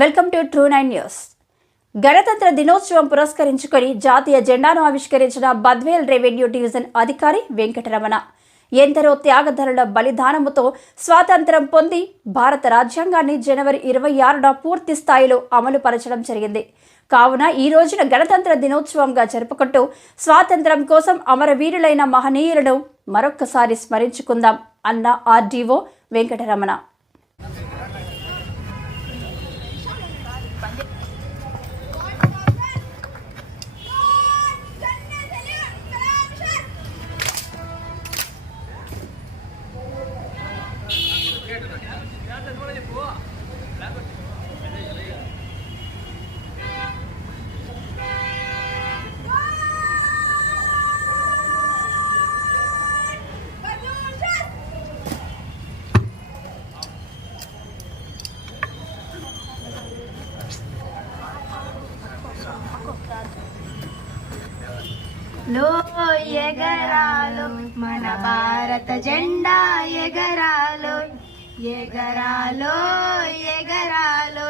Welcome to True9 news. గణతంత్ర దినోత్సవం పురస్కరించుకొని జాతీయ జెండాను ఆవిష్కరించిన బద్వేల్ రెవెన్యూ డివిజన్ అధికారి వెంకటరమణ ఎందరో త్యాగధనుల బలిదానముతో స్వాతంత్రం పొంది భారత రాజ్యాంగాన్ని జనవరి 26న పూర్తి స్థాయిలో అమలు పరచడం జరిగింది. కావున ఈ రోజున గణతంత్ర దినోత్సవంగా జరుపుకుంటూ స్వాతంత్రం కోసం అమరవీరులైన మహనీయులను మరొక్కసారి స్మరించుకుందాం అన్న ఆర్డీఓ వెంకటరమణ. లో ఎగరాలో మన భారత జెండా ఎగరాలో ఎగరాలో ఎగరాలో